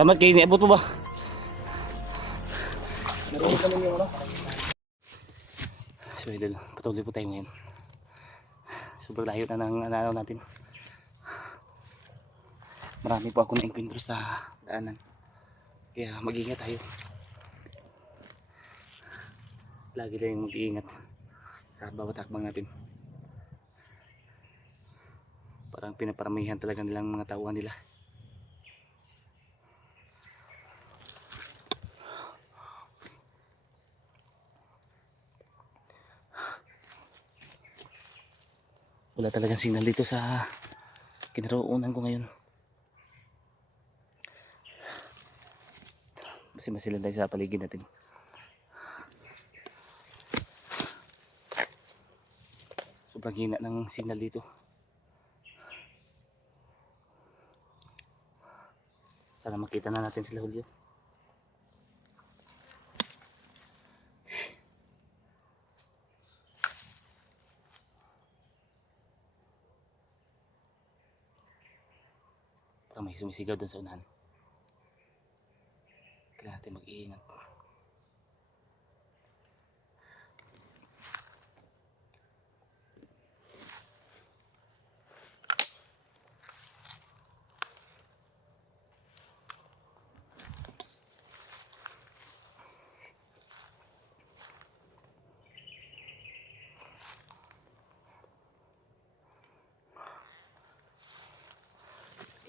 Salamat kayo, niabot mo ba? Narinig kami yung ano. So idol, patuloy po tayo ngayon. Sobrang layo na ng ano natin. Marami po ako na-encounter sa daanan. Kaya mag-iingat tayo. Lagi tayong mag-iingat sa bawat hakbang natin. Parang pinaparamihan talaga nilang mga tauhan nila. Wala talagang signal dito sa kinaroonan ko ngayon. Masilan tayo sa paligid natin. Sobrang hina ng signal dito. Sana makita na natin sila Julio. Parang may sumisigaw doon sa unahan. Kailangan natin mag-iingat.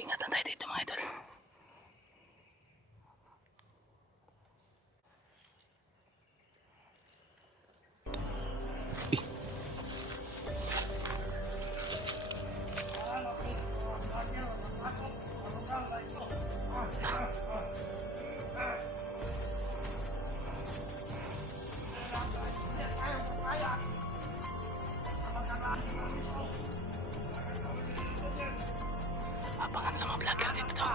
Ingatan tayo dito mga idol. Abangan lang mga vlogger dito to.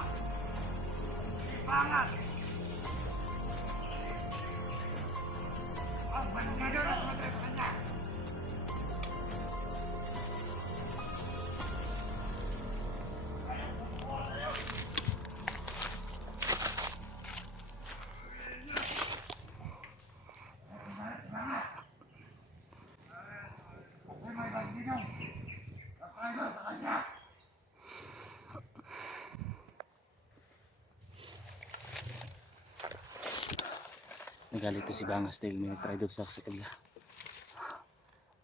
Nagalit to si Bangas dahil may nag-try sa kanila.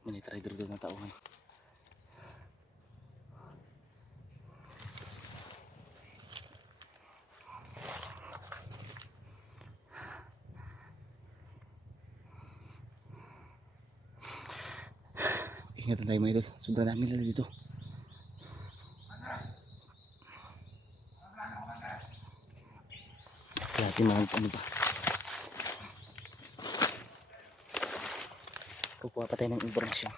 May nag-try doon na tauhan. Ingatan tayo mga idol. Sobrang dami nila dito. Kaya natin mga ano ba. Kukuha pa tayo ng impormasyon.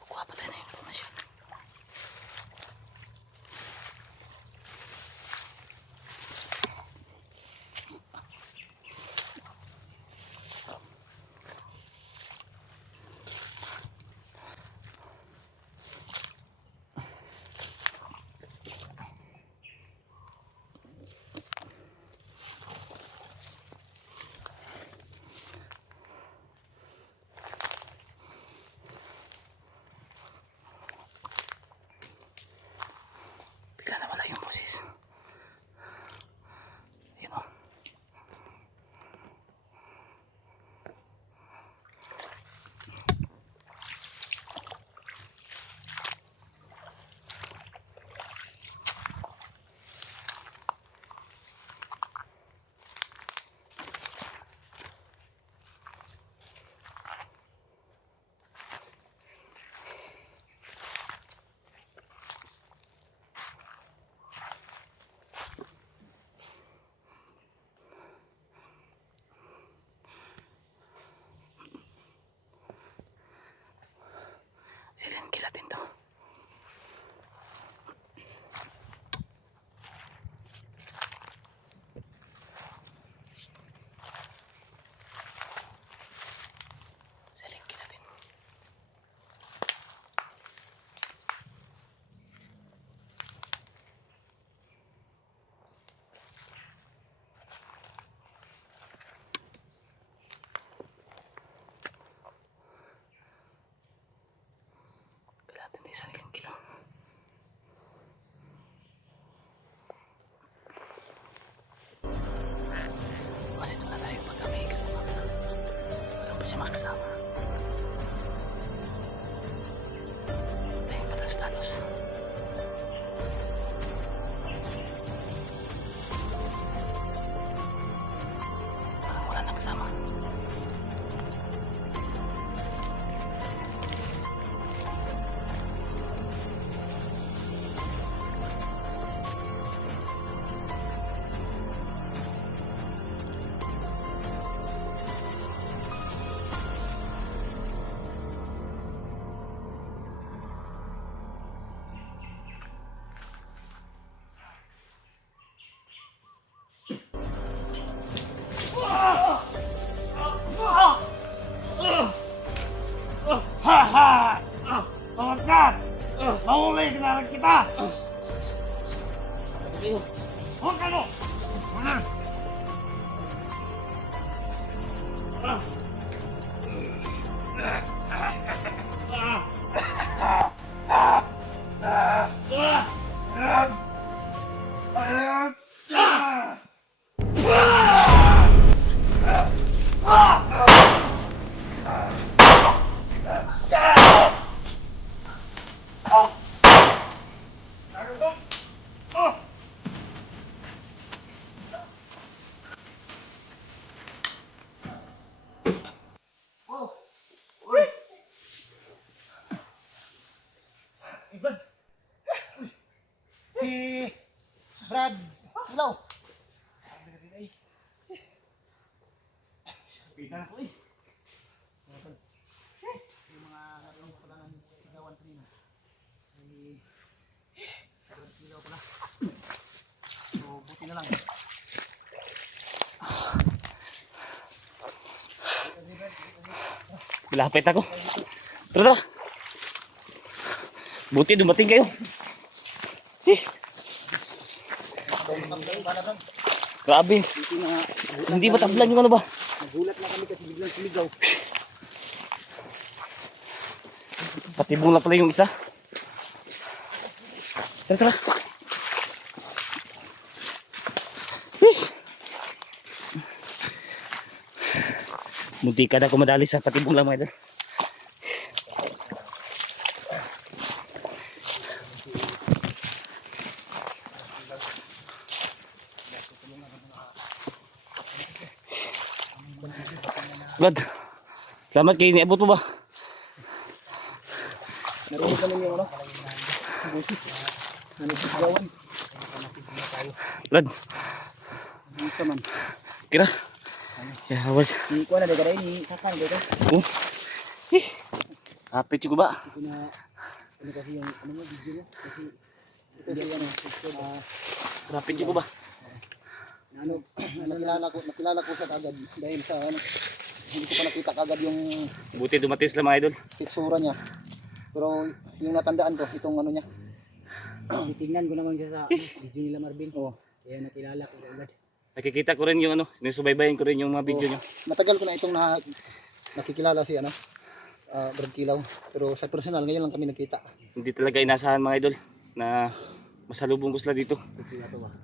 Kukuha pa tayo ng impormasyon. Pagkakalan kita! Huwag ka mo! Mana? Si Brad, hello. Pitan ako eh. Yung mga narinig pala ng sigawan kanina. Ay, Brad Kilaw pala. So, buti na lang. Malapit ako. Tara, tara. Buti dumating kayo. Grabe. Hindi matablan yung ano ba? Nagulat na kami kasi biglang sumigaw. Patibong lang pala yung isa. Tara, tara. Munti ka na kumadali sa patibong lang mga idol. Brad, salamat kayo. Niabot mo ba? Narinig namin yung ano? Busis. Ano sigawan? Brad, Gusto man. kira. Ya, awal. Di ko na dito rin, isakan dito. Oh. Kapit ko ba? Ito na, ano kasi yung, ano mo, video mo? Kasi, ito si ano, Kapit ko ba? ano, nakilala ko siya kagad dahil sa ano, hindi ko pa nakita kagad yung Buti dumating sila mga idol. pitsura niya. Pero yung natandaan ko, itong ano niya. Titingnan ko naman siya sa video nila Marvin. Oo. Kaya nakilala ko agad. Nakikita ko rin yung ano, sinusubaybayan ko rin yung mga video nyo. Matagal ko na itong nakikilala si ano, Brad Kilaw. Pero sa personal, ngayon lang kami nakita. Hindi talaga inasahan mga idol na masalubong ko sila dito.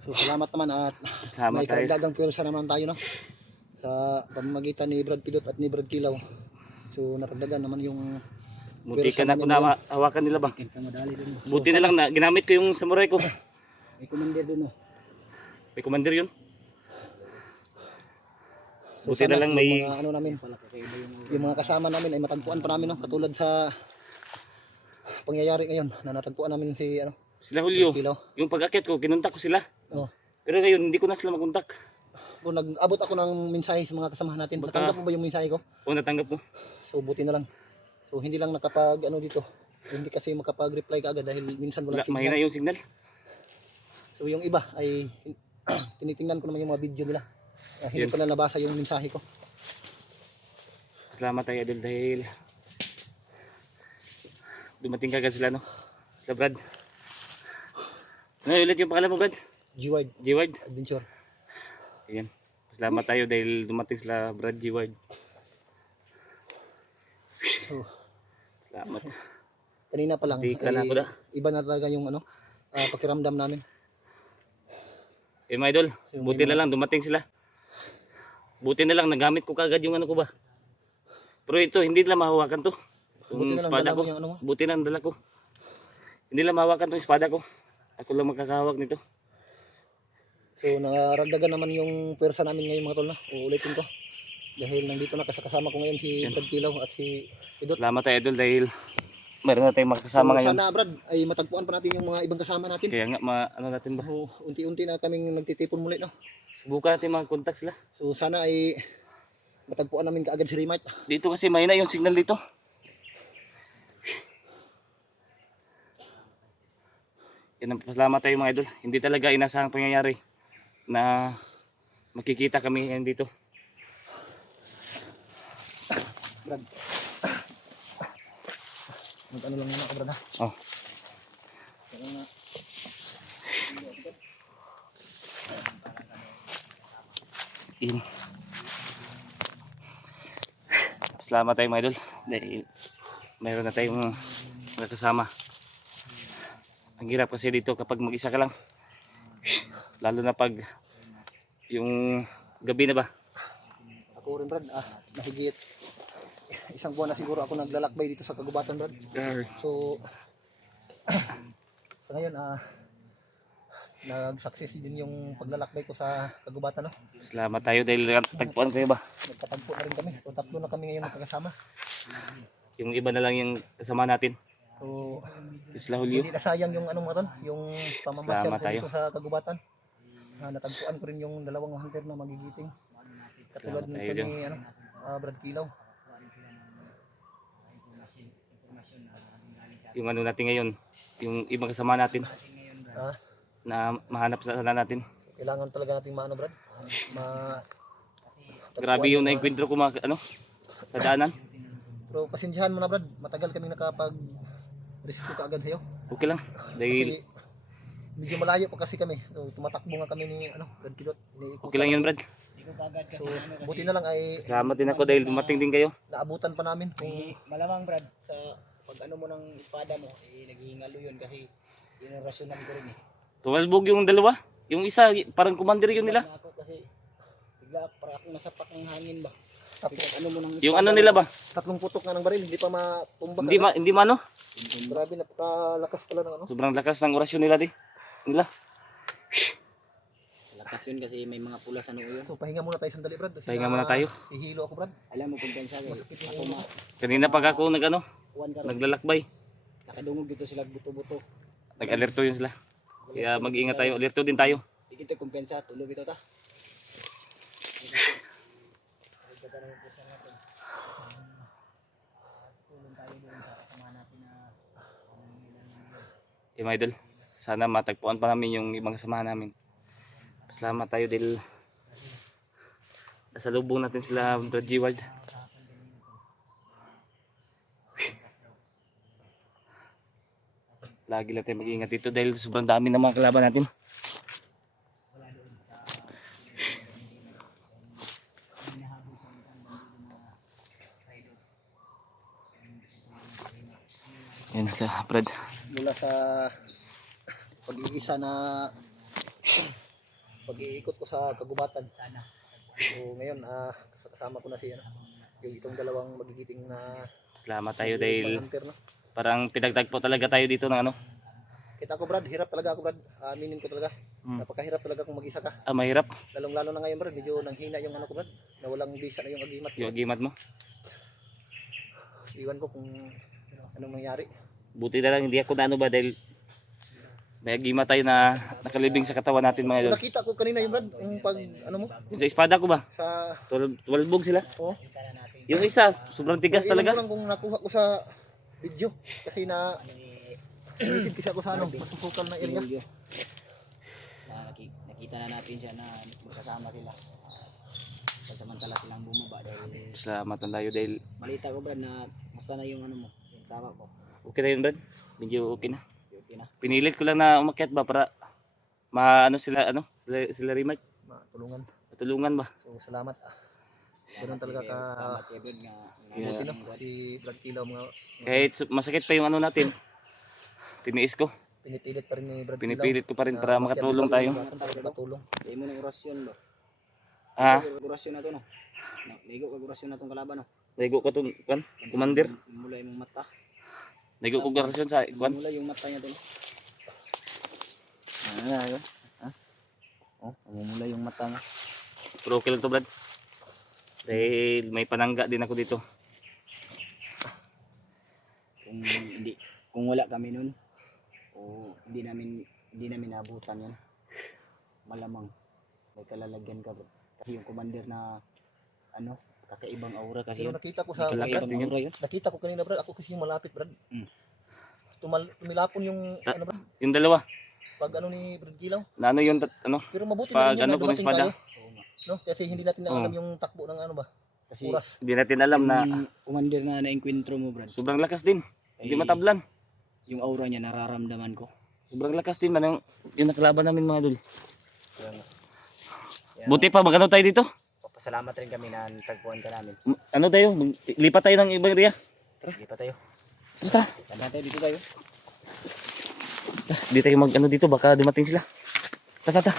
So salamat naman at Salamat may tayo. karagdagang pwersa naman tayo, no? Sa pamamagitan ni Brad Pilot at ni Brad Kilaw. So naragdagan naman yung Munti ka na ako na hawakan nila ba? Kaya madali dun. Buti na lang na ginamit ko yung samurai ko. May commander dun oh. May commander yun. So, Buti na sana lang yung may mga, ano namin, yung mga kasama namin ay matagpuan pa namin, no? Katulad sa pangyayari ngayon na natagpuan namin si ano, sila Julio. Kilaw. Yung pag-akyat ko, kinuntak ko sila. Oh. Pero ngayon, hindi ko na sila makontak. So, nag-abot ako ng mensahe sa mga kasama natin. Baka- Natanggap mo ba yung mensahe ko? O natanggap mo. So buti na lang. So hindi lang nakapag ano dito. Hindi kasi makapag-reply ka agad dahil minsan Wala, walang mahina signal. yung signal. So yung iba ay tinitingnan ko naman yung mga video nila. Hindi Yun. pa na nabasa yung mensahe ko. Salamat tayo idol dahil dumating kagad sila no. Sila Brad. Ano ulit yung pangalan mo Brad? G-Wide G-Wide. Adventure. Ayan. Salamat tayo dahil dumating sila Brad G-Wide. So Salamat. kanina pa lang Di ka na ako na. iba na talaga yung ano pakiramdam namin. Eh mga idol, Yung buti may na lang dumating sila. Buti na lang nagamit ko kagad yung ano ko ba. Pero ito hindi lang mahawakan to. Buti Yung na lang espada dala ko. mo yung ano mo. Buti na ang dala ko. Hindi lang mahawakan tong espada ko. Ako lang magkakahawak nito. So naragdagan naman yung pwersa namin ngayon mga tol na. Uulitin ko. Dahil nandito na kasama ko ngayon si Yan. Brad Kilaw at si Idot. Salamat tayo idol dahil meron na tayong makasama So, ngayon. sana Brad ay matagpuan pa natin yung mga ibang kasama natin. Kaya nga ano natin ba? So, unti-unti na kaming nagtitipon muli, no? Subukan natin mga contact sila. So sana ay matagpuan namin kaagad si Remite. Dito kasi mahina yung signal dito. Yan ang salamat tayo mga idol. Hindi talaga inasahang pangyayari na makikita kami ngayon dito. Brad. Mag-ano lang muna ako, Brad, ha? Oh. Parang Yun. Salamat tayo mga idol. Dahil mayroon na tayong mga kasama. Ang hirap kasi dito kapag mag-isa ka lang. Lalo na pag yung gabi na ba. Ako rin Brad, mahigit isang buwan na siguro ako naglalakbay dito sa kagubatan Brad. So sa ngayon nag-success din yung paglalakbay ko sa kagubatan, no? Salamat tayo dahil tagpuan kayo ba. Nagtatagpo na rin kami. So tatlo na kami ngayon magkakasama. Yung iba na lang yung kasama natin. So Isla Julio. hindi na sayang yung ano mga ton, yung pamamasyal Salamat ko tayo. dito sa kagubatan. Natagpuan ko rin yung dalawang hunter na magigiting. Katulad Salamat nito tayo ni Brad Kilaw. Yung ano natin ngayon, yung ibang kasama natin Ah, na mahanap sana natin. kailangan talaga nating maano Brad. Grabe yung na-encuentro ko mga ano, sa daanan. Pero pasensyahan mo na Brad, matagal kami nakapag-rescue kaagad sa'yo. Okay lang. Dahil Kasi medyo malayo pa kasi kami. So, tumatakbo nga kami ni Brad Kilot. okay lang yun Brad. So, buti na lang ay Salamat din ako dahil dumating din kayo. naabutan pa namin. Kung Malamang Brad, sa pag ano mo ng espada mo, naghihingalo yun kasi yun ang rasyonan ko rin eh. Tumalbog yung dalawa. Yung isa parang commander yun nila. Ako kasi bigla para akong nasapak ng hangin ba. tapos, Pag ano mo ng Yung ano nila ba? tatlong putok nga ng baril, hindi pa matumba. Hindi mano. Grabe, napakalakas pala ng ano. Sobrang lakas ng orasyon nila di. Nila. Lakas yun kasi may mga pula sa noo yun. So, pahinga muna tayo sandali Brad. Kasi Pahinga muna tayo. Ihilo ako Brad. Alam mo kung pensa ko, ako Kanina pag ako nagano, makuhan ka rin. naglalakbay. Nakadungog dito sila buto-buto. Nag-alerto yun sila. Kaya mag-iingat tayo. Alerto din tayo. Hindi ito kumpensa, tulog ito ta. Mga idol, sana matagpuan pa namin yung ibang kasamahan namin. Salamat tayo dahil nasa lubong natin sila Brad G-Ward. Lagi lang tayo mag-iingat dito dahil sobrang dami ng mga kalaban natin. Yan ka Brad. Mula sa pag-iisa na pag-iikot ko sa kagubatan. So, ngayon, kasama ko na siya. Yung itong dalawang magigiting na Salamat tayo dahil hunter, no? parang pinagtagpo talaga tayo dito ng ano. Kita ko Brad, hirap talaga ako Brad. Aminin ko talaga. Hmm. Napakahirap talaga kung mag-isa ka. Mahirap Lalong-lalo na ngayon Brad, medyo nanghina yung ano ko Brad. Na walang bisa na yung agimat ko. yung agimat mo. Iwan ko kung anong mangyari. Buti na lang hindi ako na ano ba dahil may agimat tayo na nakalibing sa katawan natin mga idol. Nakita ko kanina yung Brad, yung pag ano mo Yung sa espada ko ba? sa Tumalbog sila. oh. Yung isa, sobrang tigas Iwan talaga. ko lang kung nakuha ko sa video kasi na inisip kasi ako sa ano, masusukal na area. Nakita na natin siya na magkasama sila. Samantala silang bumaba dahil Salamat na tayo dahil balita ko Brad na musta na yung ano mo, yung tawa ko. okay na yun Brad. Medyo okay na. Okay na. Pinilit ko lang na umakyat ba para maano sila sila remark. Matulungan. Matulungan ba? So salamat. Ganun talaga ka Salamat kay Brad nga buti no si Brad Kilaw mga Kahit masakit pa yung ano natin. Tiniis ko. pinipilit pa rin ni Brad Kilaw. Pinipilit ko pa rin para makatulong tayo. Makatulong. Dahil mo ng orasyon ba? Ah, Orasyon na to no. Ligo ka orasyon na tong kalaban no. naigo ko tong kan, commander. Mula yung mata. Naigo ko garasyon sa kan. Mula yung mata niya to no. Ano Oh, mula yung mata niya. Pero okay lang to Brad. Dahil may panangga din ako dito. Kung wala kami nun o hindi namin naabutan yan, malamang may kalalagyan ka bro. Kasi yung commander na ano, kakaibang aura kasi Pero yun. nakita ko sa Kalakas Brad, din yun. Aura yun. nakita ko kanina Brad, ako kasi yung malapit Brad. Tumilapon yung ano Brad, Yung dalawa, pag ano ni Brad Kilaw. na ano yung ano, Pero mabuti pag na rin yun ano na ko ng dumating espada. tayo, no? Kasi hindi natin na alam yung takbo ng ano ba, Kasi oras. Hindi natin alam na yung commander na na-encuentro mo Brad, sobrang lakas din. Hindi Ay, matablan. yung aura niya nararamdaman ko. Sobrang lakas din man yung nakalaban namin mga idol. Buti pa magano tayo dito. Salamat rin kami na natagpuan ka namin. Ano tayo? Lipat tayo ng ibang area. Hindi pa tayo. Tara. Tandaan tayo dito tayo. Di tayo mag ano dito, baka dumating sila. Tara.